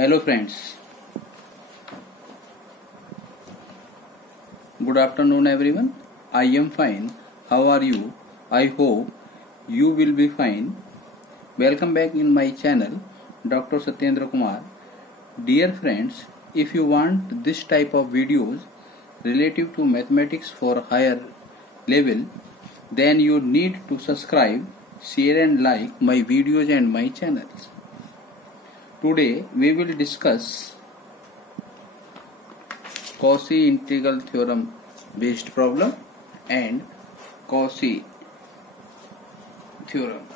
Hello friends, good afternoon everyone. I am fine. How are you? I hope you will be fine. Welcome back in my channel, Dr. Satyendra Kumar. Dear friends, if you want this type of videos relative to mathematics for higher level, then you need to subscribe, share and like my videos and my channels. Today we will discuss Cauchy integral theorem based problem and Cauchy theorem.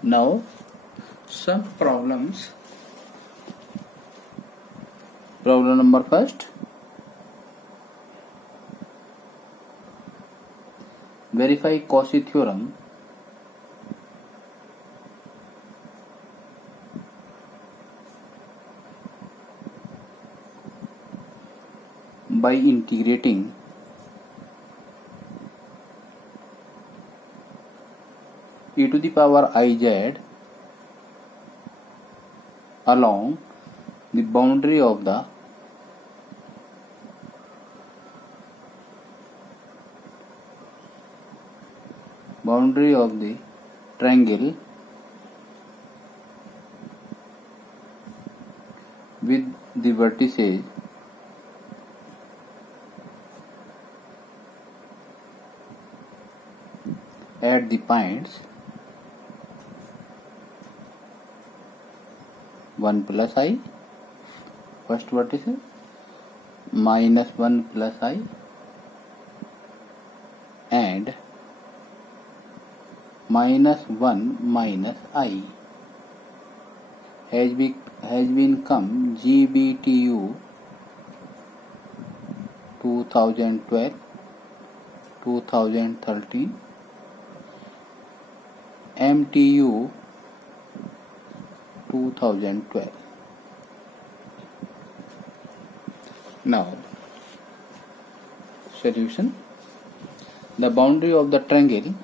Now some problems. Problem number first. Verify Cauchy theorem by integrating e to the power iz along the boundary of the triangle with the vertices at the points 1 plus I, first vertice, minus 1 plus I and minus 1 minus I has become GBTU 2012-2013 MTU 2012. Now, solution. The boundary of the triangle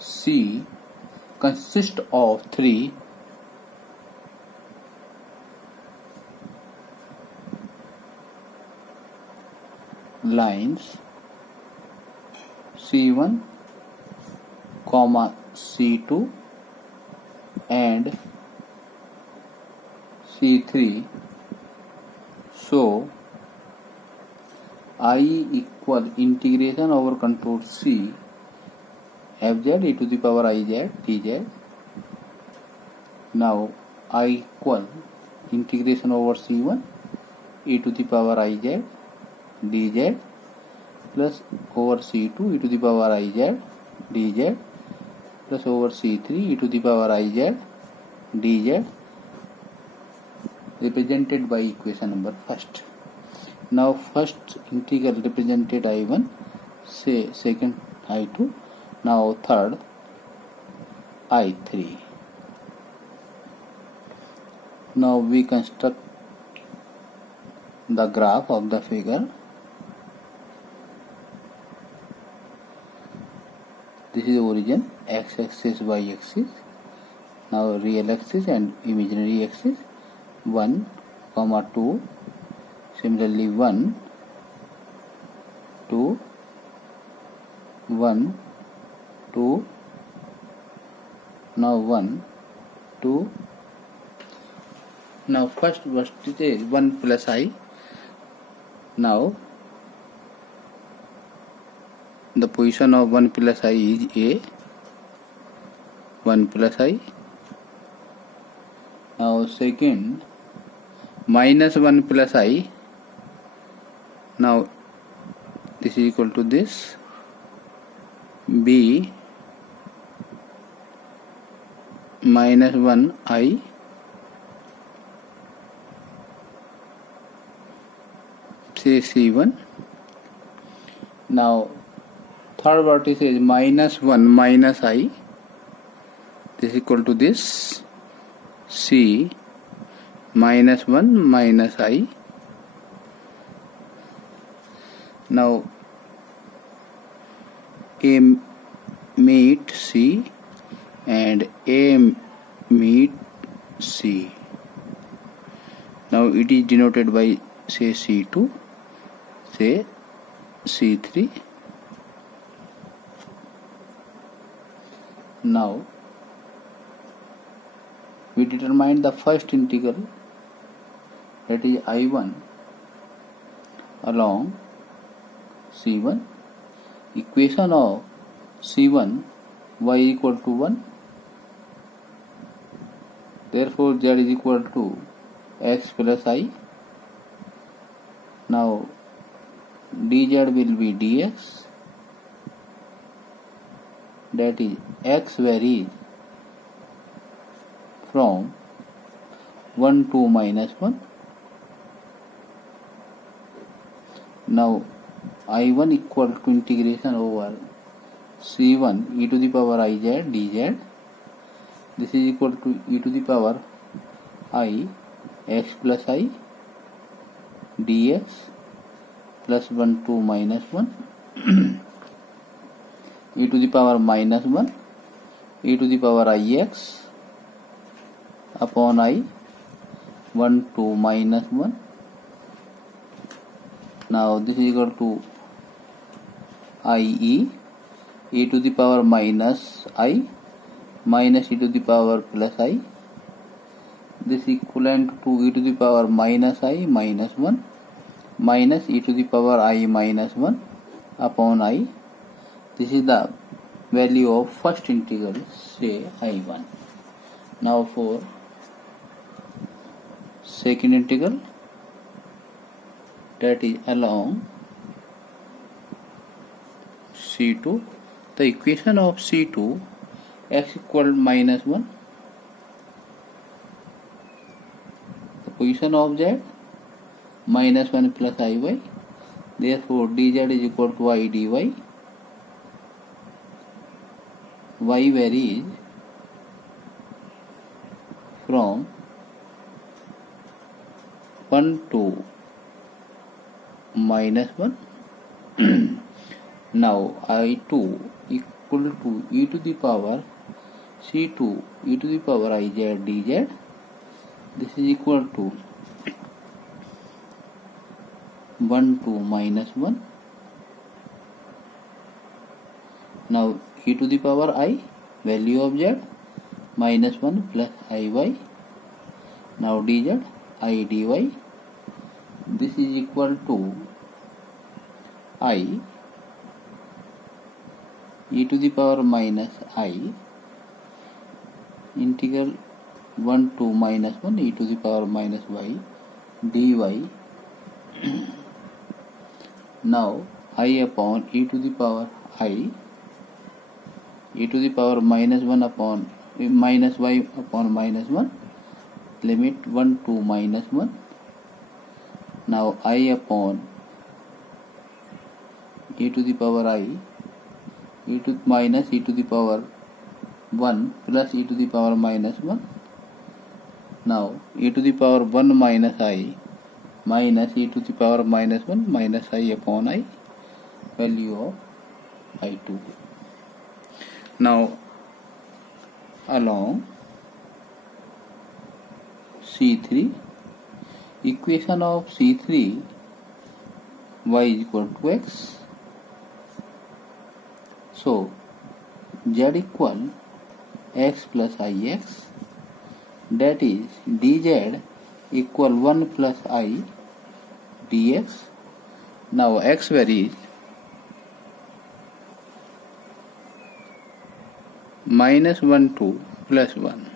C consists of three lines C1, C2 and C3. So I equal integration over control C fz e to the power iz dz. Now I equal integration over C1 e to the power iz dz plus over C2 e to the power iz dz plus over C3 e to the power iz dz, represented by equation number first. Now first integral represented I1, say second I2, now third I3. Now we construct the graph of the figure. This is origin, x-axis, y-axis. Now real axis and imaginary axis, 1, 2. Similarly 1, 2, 1, 2. Now 1, 2. Now first vertex is 1 plus I. Now the position of 1 plus I is A, 1 plus I. Now second, minus 1 plus I. Now this is equal to this, B minus 1 I, say C1. Now third vertex is minus 1 minus I, this is equal to this, C minus 1 minus I. Now A meet C and A meet C. Now it is denoted by say C2, say C3. Now we determine the first integral, that is I1 along C1. Equation of C1, y equal to 1. Therefore z is equal to x plus I. Now dz will be dx, that is x varies from 1 to minus 1. Now I1 equal to integration over C1 e to the power I z dz. This is equal to e to the power I x plus I dx plus 1 to minus 1 e to the power minus 1 e to the power ix upon I 1 to minus 1. Now this is equal to IE e to the power minus I minus e to the power plus I. This is equivalent to e to the power minus I minus 1 minus e to the power I minus 1 upon I. This is the value of first integral, say I1. Now for second integral, that is along C2. The equation of C2, x equal minus 1. The position of z minus 1 plus Iy. Therefore dz is equal to I dy. Y varies from 1 to minus 1. Now I2 equal to e to the power C2 e to the power Iz dz. This is equal to 1 to minus 1. Now e to the power I, value of z, minus 1 plus Iy. Now dz I dy. This is equal to I e to the power minus I integral 1 to minus 1 e to the power minus y dy. Now I upon e to the power I e to the power minus 1 upon minus y upon minus 1, limit 1 to minus 1. Now I upon e to the power I e to minus e to the power 1 plus e to the power minus 1. Now e to the power 1 minus I minus e to the power minus 1 minus I upon I, value of I2. Now along C3, equation of C3, y is equal to x. So z equal x plus ix, that is dz equal 1 plus I dx. Now x varies minus 1 to plus 1.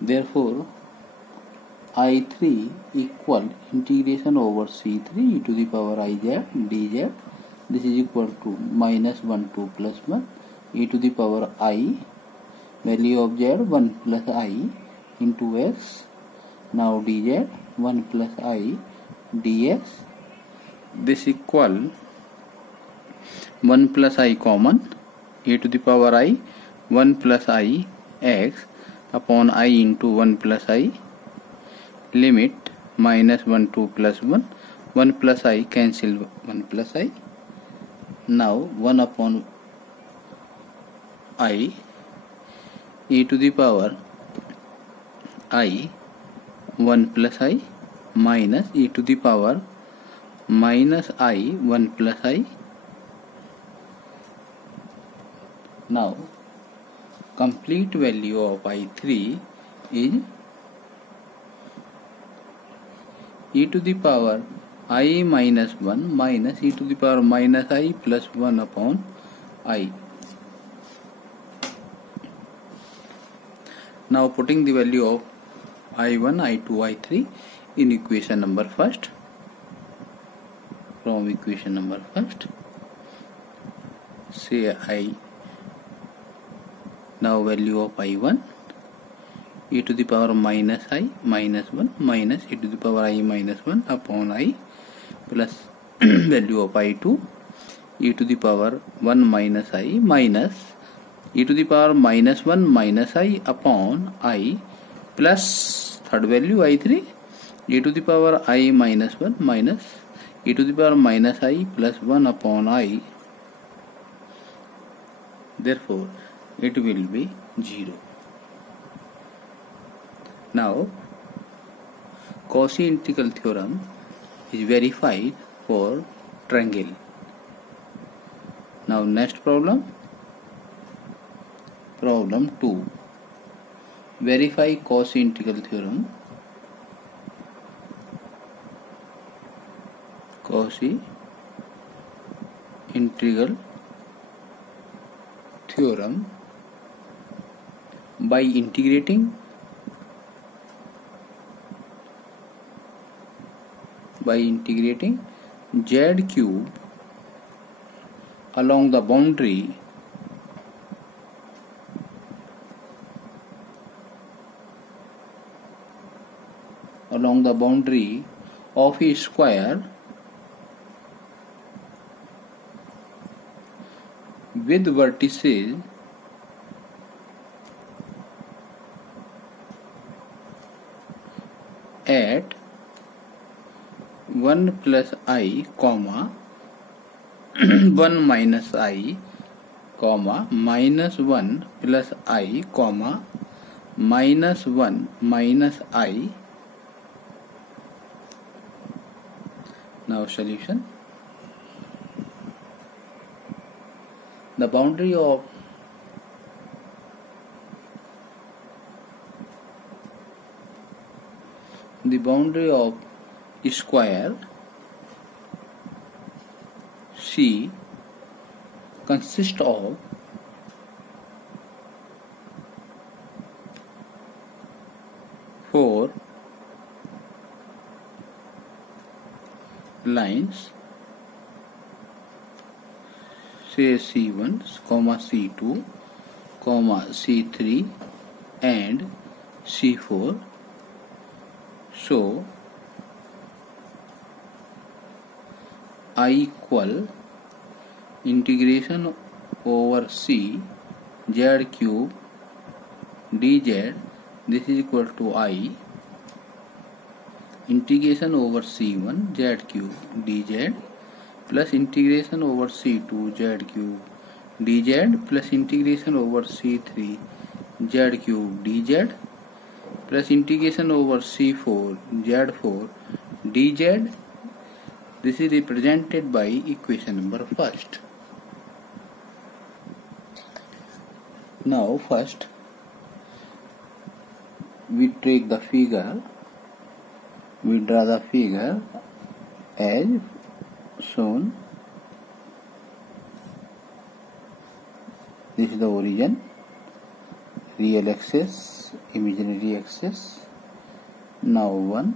Therefore I3 equal integration over C3 e to the power Iz dz. This is equal to minus 1 to plus 1 e to the power I, value of z 1 plus I into x. Now dz 1 plus I dx. This equal 1 plus I common, e to the power I 1 plus I x upon I into 1 plus I, limit minus 1 to plus 1 1 plus I cancel 1 plus I. Now 1 upon I e to the power I 1 plus I minus e to the power minus I 1 plus I. Now complete value of I3 is e to the power I minus 1 minus e to the power minus I plus 1 upon I. Now putting the value of I1, I2, I3 in equation number first. From equation number first, say I. Now value of I1 e to the power minus I minus 1 minus e to the power I minus 1 upon I plus value of I2 e to the power 1 minus I minus e to the power minus 1 minus I upon I plus third value I3 e to the power I minus 1 minus e to the power minus I plus 1 upon I. Therefore it will be 0. Now Cauchy integral theorem is verified for triangle. Now next problem 2. Verify Cauchy integral theorem. Cauchy integral theorem by integrating z cube along the boundary of a square with vertices at 1 plus I, 1 minus I, minus 1 plus I, minus 1 minus I. Now solution. The boundary of square C consists of four lines, say C1, C2, C3 and C4. So I equal integration over C z cube dz, this is equal to I integration over C1 z cube dz plus integration over C2 z cube dz plus integration over C3 z cube dz plus integration over C4 z4 dz. This is represented by equation number first. Now first we take the figure, we draw the figure as shown. This is the origin, real axis, imaginary axis. Now 1,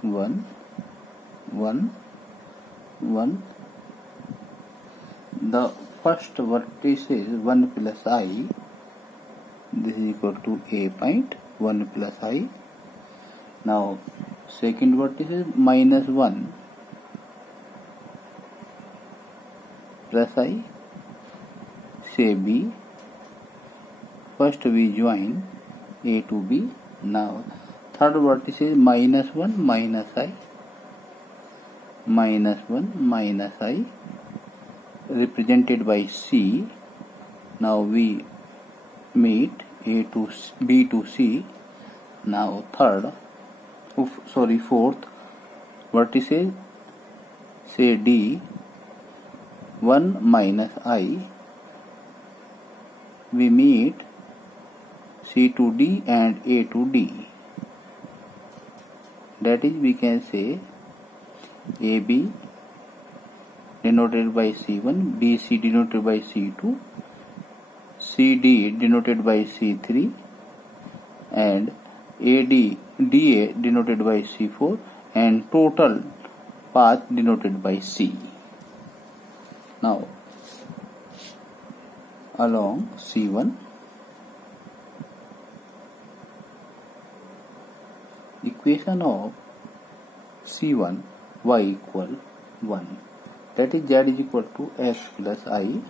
1, 1, 1. The first vertex is 1 plus I. This is equal to A point, 1 plus I. Now second vertex is minus 1 plus I, say B. First we join A to B. Now third vertex is minus 1 minus I. minus 1 minus I represented by C. Now we meet A to B to C. Now fourth vertices, say D, 1 minus I, we meet C to D and A to D. That is, we can say AB denoted by C1, BC denoted by C2, CD denoted by C3, and DA denoted by C4, and total path denoted by C. Now, along C1, equation of C1, y equal 1. That is, z is equal to x plus I.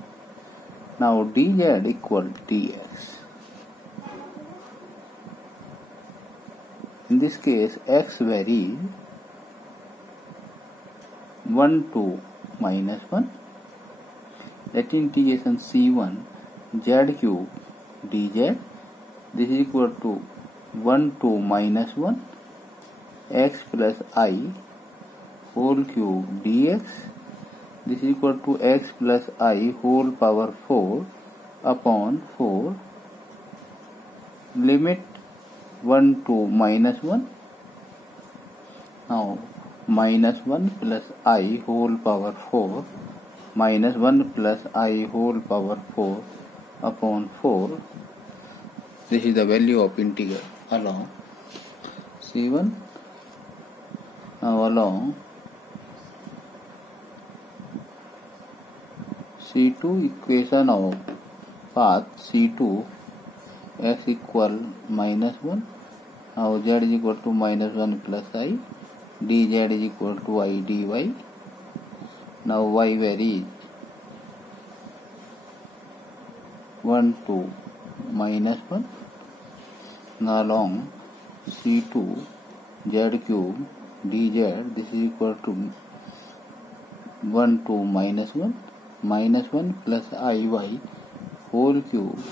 Now dz equal dx. In this case, x varies 1 to minus 1. That integration C1 z cube dz. This is equal to 1 to minus 1 x plus I whole cube dx. This is equal to x plus I whole power 4 upon 4. Limit 1 to minus 1. Now minus 1 plus I whole power 4 minus 1 plus I whole power 4 upon 4. This is the value of integral along C1. Now along C2, equation of path C2, x equal minus 1. Now z is equal to minus 1 plus I, dz is equal to I dy. Now y varies 1 to minus 1. Now along C2, z cube dz, this is equal to 1 to minus 1. Minus 1 plus Iy whole cube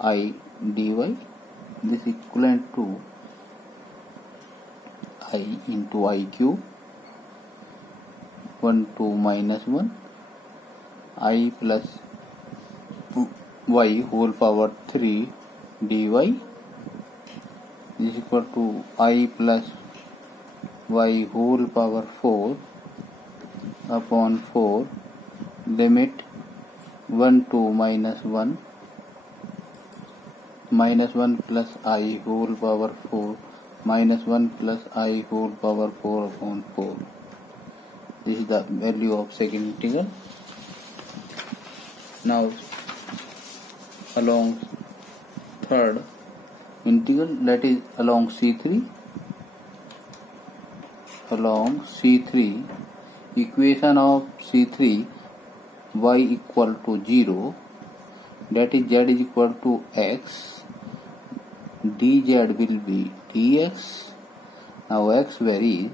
I dy. This is equivalent to I into I cube. 1 to minus 1 I plus y whole power 3 dy. This is equal to I plus y whole power 4 upon 4. Limit 1 to minus 1 minus 1 plus I whole power 4 minus 1 plus I whole power 4 upon 4. This is the value of second integral. Now along third integral, that is along C3. Along C3, equation of C3, y equal to 0, that is z is equal to x, dz will be dx. Now x varies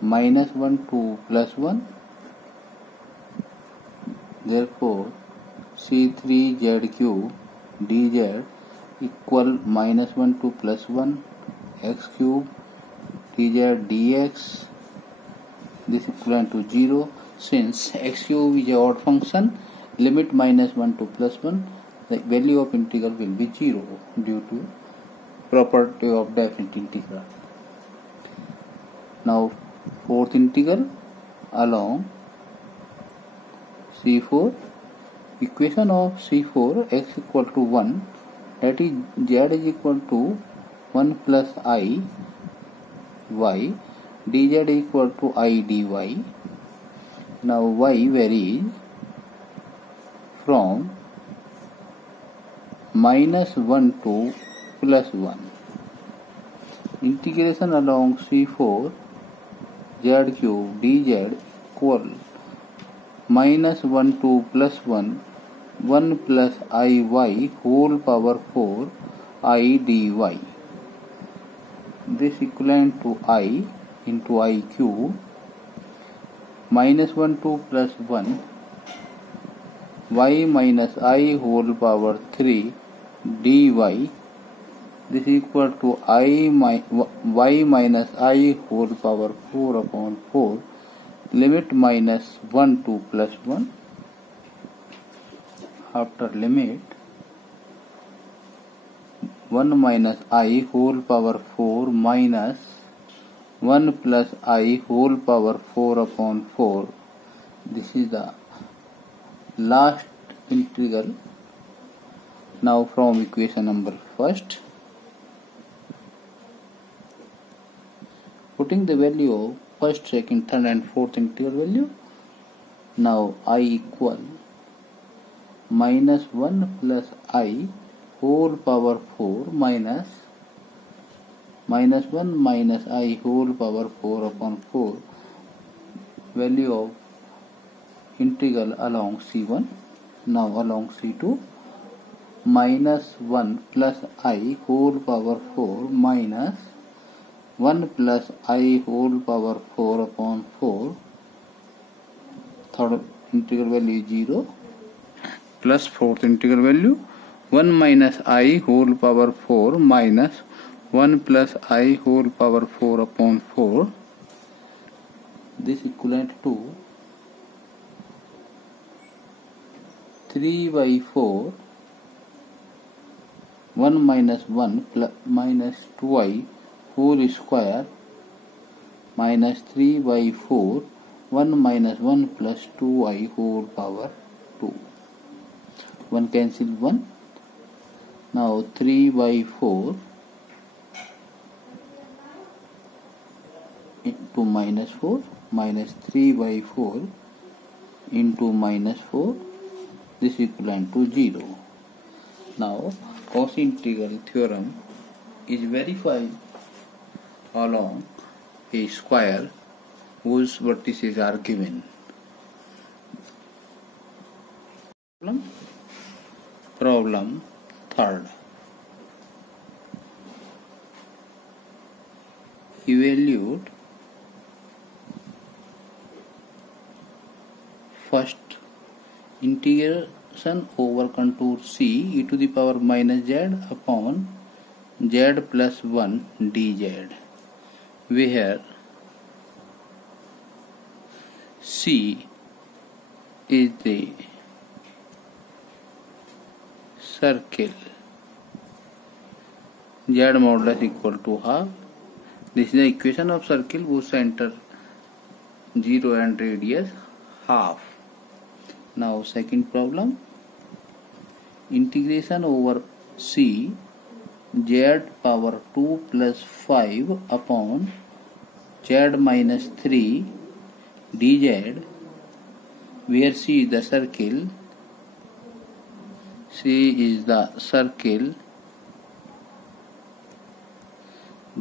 minus 1 to plus 1. Therefore C3 z cube dz equal minus 1 to plus 1 x cube dz dx. This is equivalent to 0. Since x cube is a odd function, limit minus 1 to plus 1, the value of integral will be 0 due to property of definite integral. Now fourth integral along C4, equation of C4, x equal to 1, that is z is equal to 1 plus I y, dz equal to I dy. Now y varies from minus 1 to plus 1. Integration along C4 z cube dz equal minus 1 to plus 1 1 plus Iy whole power 4 I dy. This equivalent to I into I cube minus 1 2 plus 1 y minus I whole power 3 dy. This is equal to y minus I whole power 4 upon 4. Limit minus 1 2 plus 1. After limit 1 minus I whole power 4 minus 1 plus I whole power 4 upon 4. This is the last integral. Now from equation number first, putting the value of first, second, third and fourth integral value. Now I equal minus 1 plus I whole power 4 minus 1 minus I whole power 4 upon 4. Value of integral along C1. Now along C2, minus 1 plus I whole power 4 minus 1 plus I whole power 4 upon 4. Third integral value is 0 plus fourth integral value 1 minus I whole power 4 minus 1 plus I whole power 4 upon 4. This equivalent to 3 by 4 1 minus 1 plus minus 2I whole square minus 3 by 4 1 minus 1 plus 2I whole power 2. 1 cancel 1. Now 3 by 4 into minus 4 minus 3 by 4 into minus 4. This is equivalent to 0. Now Cauchy integral theorem is verified along a square whose vertices are given. Problem third. Evaluate first integration over contour C e to the power minus z upon z plus 1 dz, where C is the circle, z modulus equal to half. This is the equation of circle whose center 0 and radius half. Now second problem, integration over C z power 2 plus 5 upon z minus 3 dz, where C is the circle,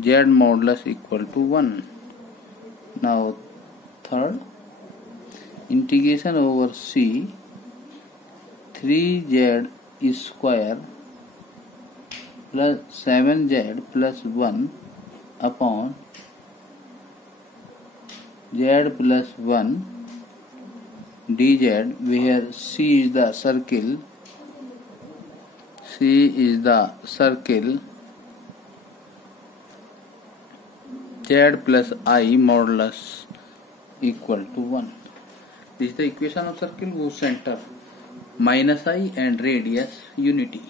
z modulus equal to 1. Now third, integration over C 3z square plus 7z plus 1 upon z plus 1 dz, where C is the circle, z plus I modulus equal to 1. This is the equation of circle whose center minus I and radius unity.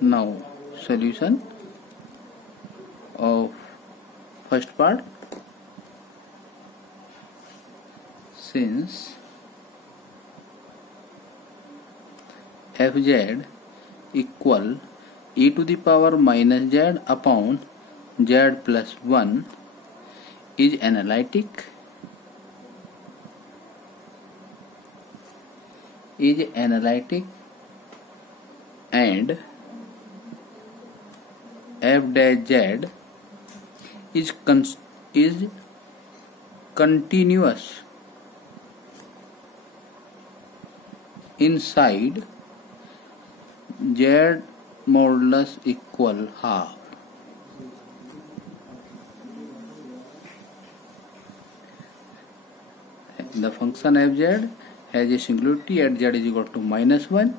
Now solution of first part. Since fz equal e to the power minus z upon z plus 1 is analytic, and f dash z is continuous inside z modulus equal half. The function fz has a singularity at z is equal to -1,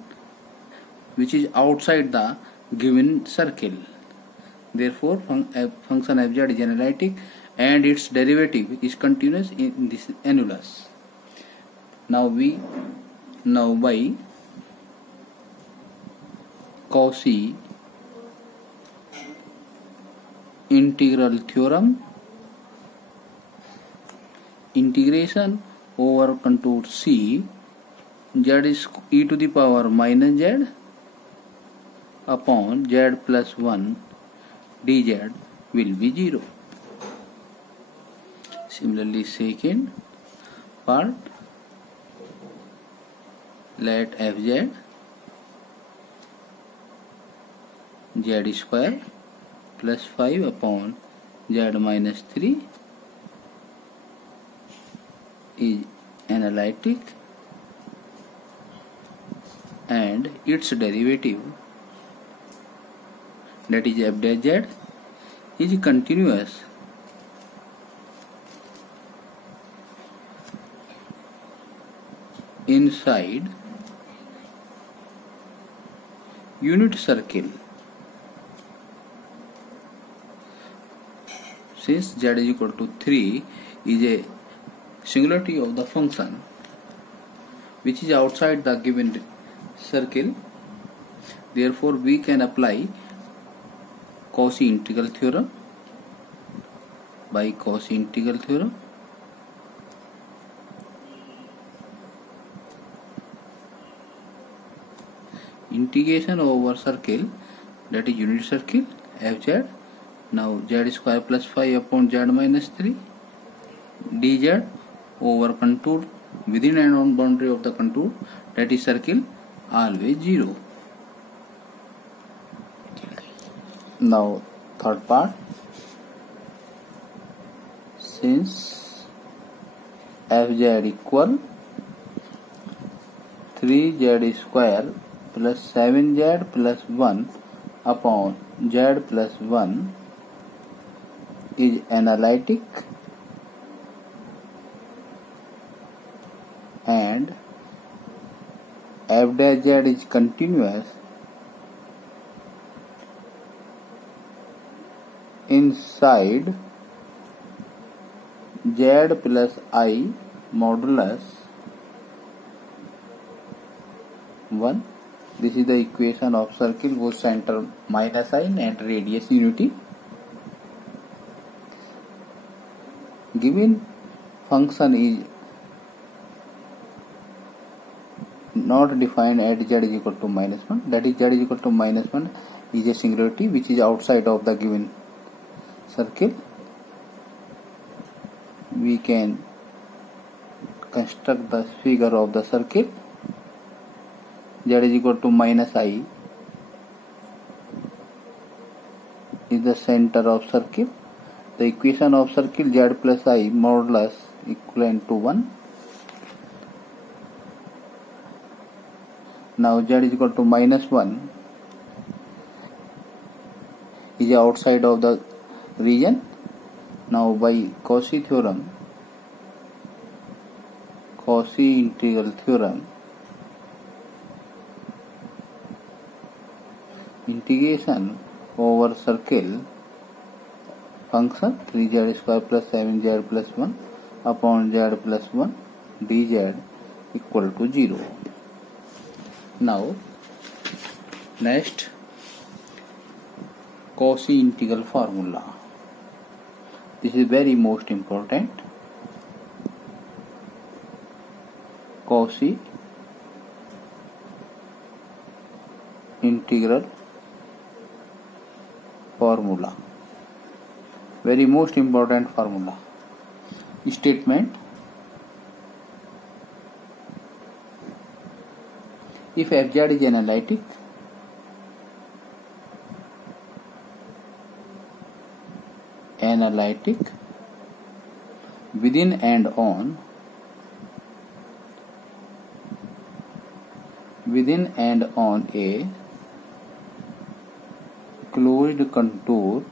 which is outside the given circle. Therefore, function fz is analytic and its derivative is continuous in this annulus. Now by Cauchy integral theorem, integration over contour C, z is e to the power minus z upon z plus 1 dz will be 0. Similarly, second part, let fz z square plus 5 upon z minus 3 is analytic and its derivative, that is f dash z, is continuous inside unit circle. Since z is equal to 3 is a singularity of the function which is outside the given circle, therefore we can apply Cauchy integral theorem. By Cauchy integral theorem, integration over circle, that is unit circle, fz, now z square plus 5 upon z minus 3 dz over contour within and on boundary of the contour, that is circle, always 0. Now third part, since fz equal 3z square plus 7z plus 1 upon z plus 1 is analytic and f dash z is continuous inside z plus I modulus 1. This is the equation of circle whose center minus I and radius unity. Given function is not defined at z is equal to -1, that is z is equal to -1 is a singularity which is outside of the given circle. We can construct the figure of the circle. Z is equal to -I is the center of circle. The equation of circle z plus I modulus equivalent to 1. Now z is equal to -1 is outside of the region. Now by Cauchy theorem, Cauchy integral theorem, integration over circle function 3z square plus 7z plus 1 upon z plus 1 dz equal to 0. Now next, Cauchy integral formula. This is very most important. Cauchy integral formula, very most important formula. Statement: if fz is analytic, within and on a closed contour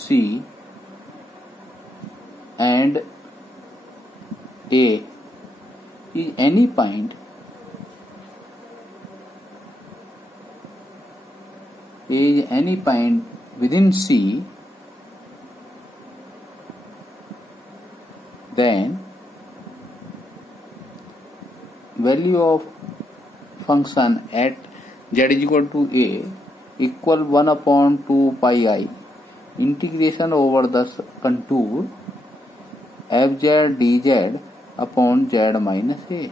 C and A is any point within C, then value of function at z is equal to A equal 1 upon 2 pi I integration over the contour fz dz upon z minus A.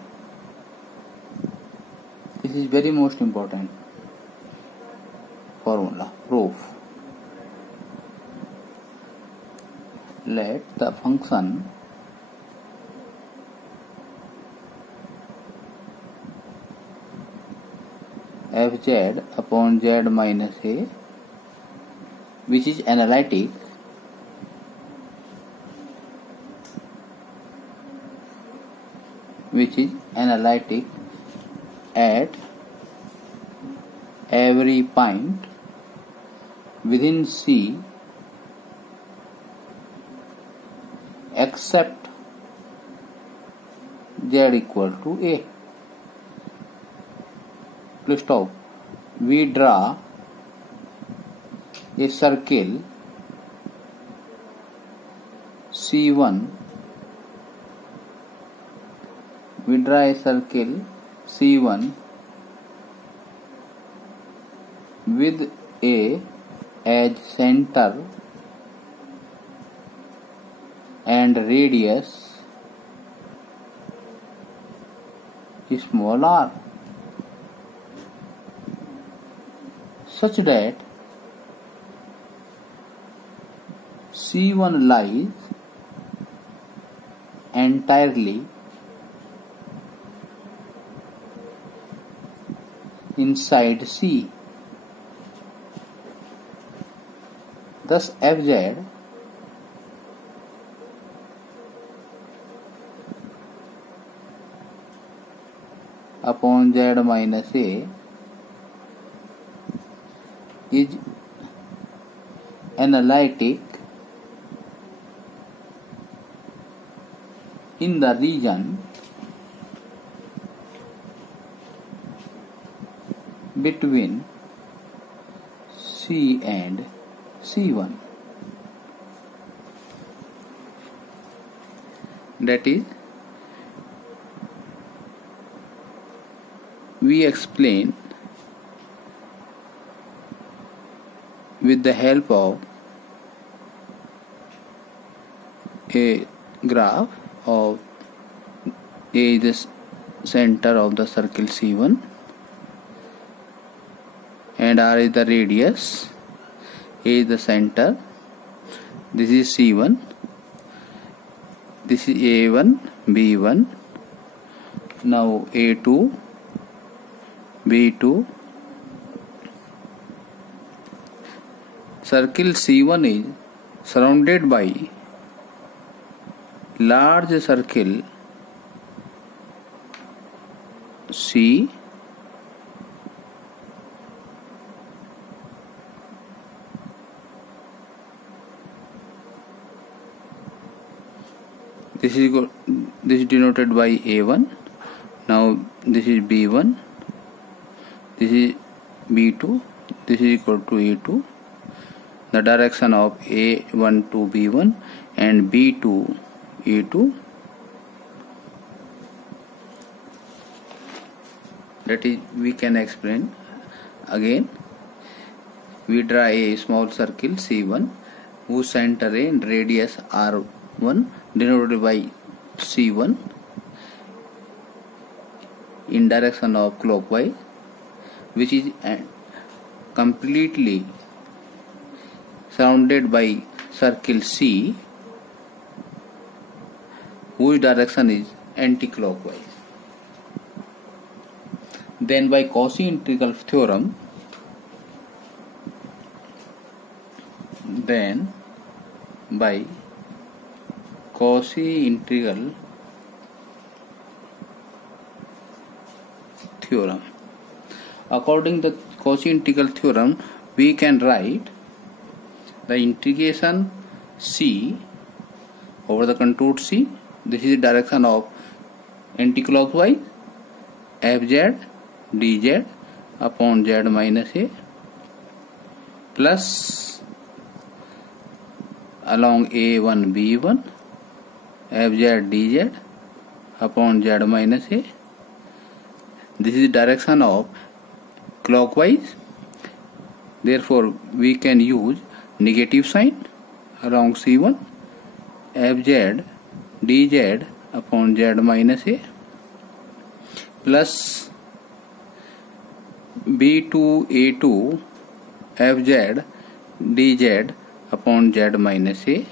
This is very most important formula proof. Let the function fz upon z minus A, which is analytic, at every point within C except z equal to A. Please stop. We draw a circle C1. We draw a circle C1 with A as center and radius small r, such that C1 lies entirely inside C. Thus fz upon z minus A is analytic in the region between C and C1. That is, we explain with the help of a graph of A is the center of the circle C1 and R is the radius, A is the center, this is C1, this is A1, B1, now A2, B2. Circle C1 is surrounded by large circle C this is denoted by A1. Now this is B1, this is B2, this is equal to A2. The direction of A1 to B1 and B to A2. That is, we can explain again. We draw a small circle C1 whose center and radius R1 denoted by C1 in direction of clockwise, which is completely surrounded by circle C whose direction is anti-clockwise. Then by Cauchy integral theorem, according to the Cauchy integral theorem, we can write the integration C over the contour C. This is the direction of anticlockwise fz dz upon z minus a plus along a1 b1 fz dz upon z minus a. This is the direction of clockwise, therefore we can use negative sign along C1 fz dz upon z minus a plus b2 a2 fz dz upon z minus a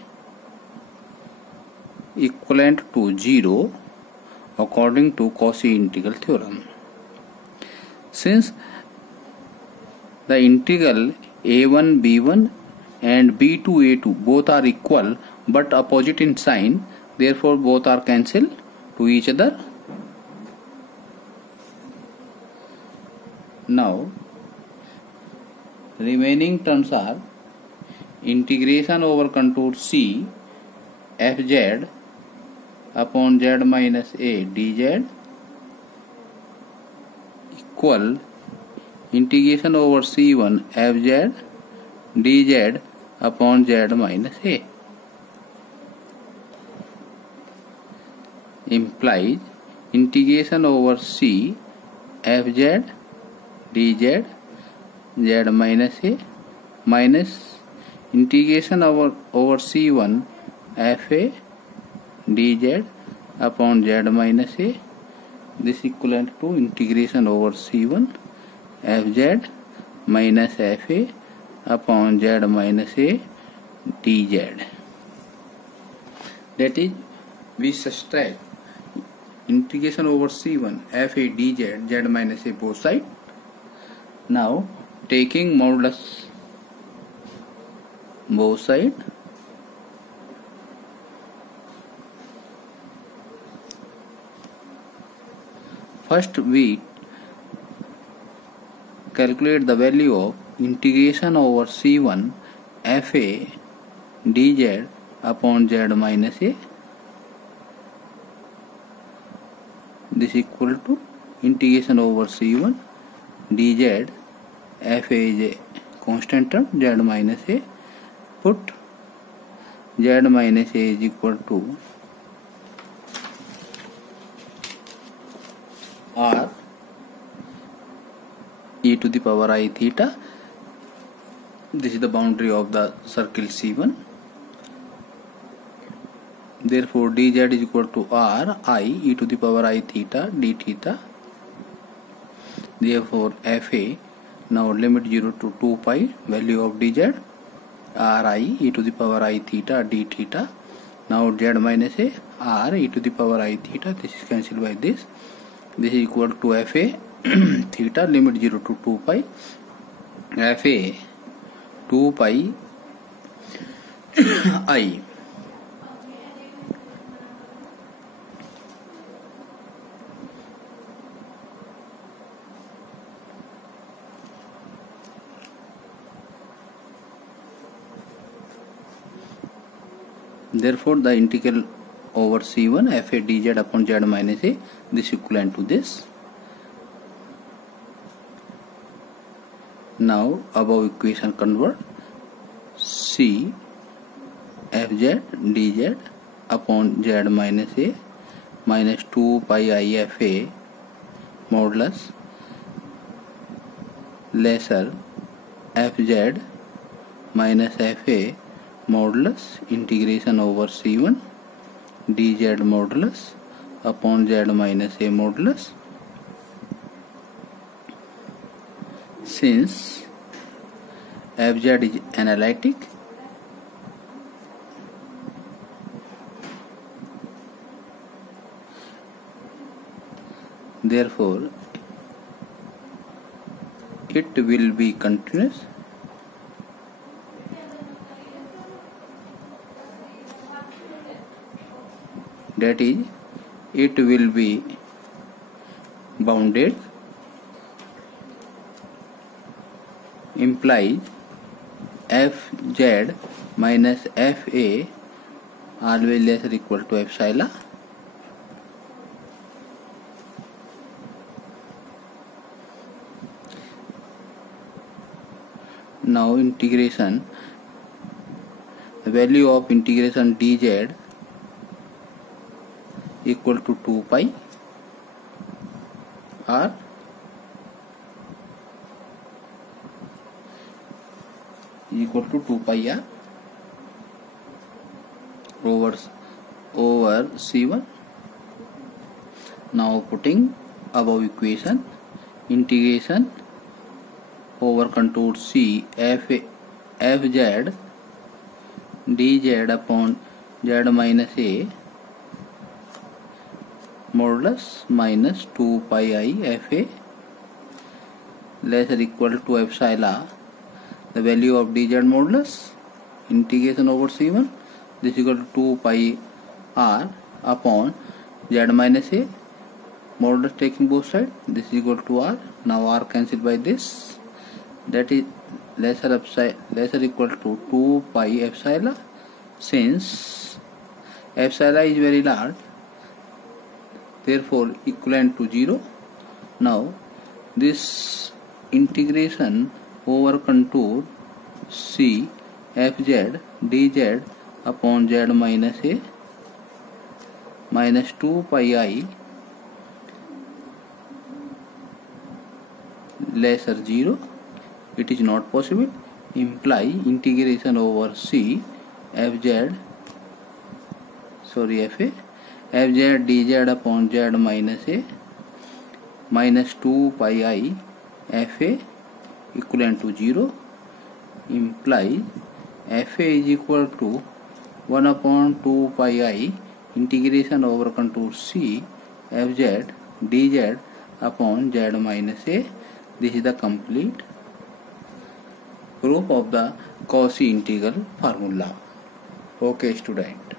equivalent to 0 according to Cauchy integral theorem. Since the integral a1 b1 and b2 a2 both are equal but opposite in sign, therefore both are cancelled to each other. Now remaining terms are integration over contour C fz upon z minus a dz equal integration over C1 fz dz upon z minus a, implies integration over C fz dz z minus a minus integration over C1 fa dz upon z minus a. This equivalent to integration over C1 fz minus fa upon z minus a dz. That is, we subtract integration over C1 fa dz z minus a both sides. Now taking modulus both sides, first we calculate the value of integration over C1 fa dz upon z minus a. This equal to integration over C1 dz, fa is a constant term, z minus a, put z minus a is equal to r e to the power I theta. This is the boundary of the circle C1. Therefore dz is equal to r I e to the power I theta d theta. Therefore fa, now limit 0 to 2 pi, value of dz r I e to the power I theta d theta. Now z minus a r e to the power I theta, this is cancelled by this. This is equal to fa theta, limit 0 to 2 pi, fa 2 pi I. Therefore the integral over C1 fa dz upon z minus a, this equivalent to this. Now above equation convert C fz dz upon z minus a minus 2 pi I fa modulus lesser fz minus fa modulus integration over C1 dz modulus upon z minus a modulus. Since fz is analytic, therefore it will be continuous. That is, it will be bounded, implies fz minus fa always less or equal to epsilon. Now integration, the value of integration dz equal to 2 pi r equal to 2 pi r over C1. Now putting above equation, integration over contour C fz dz upon z minus a modulus minus 2 pi I fa less or equal to epsilon, the value of dz modulus, integration over C1, this is equal to 2 pi r upon z minus a modulus taking both sides, this is equal to r. Now r cancelled by this, that is lesser equal to 2 pi epsilon. Since epsilon is very large, therefore equivalent to 0. Now this integration over contour C fz dz upon z minus a minus 2 pi I lesser 0, it is not possible, imply integration over C fz fa fz dz upon z minus a minus 2 pi I fa equivalent to 0, imply fa is equal to 1 upon 2 pi I integration over contour C fz dz upon z minus a. This is the complete proof of the Cauchy integral formula. Okay, student.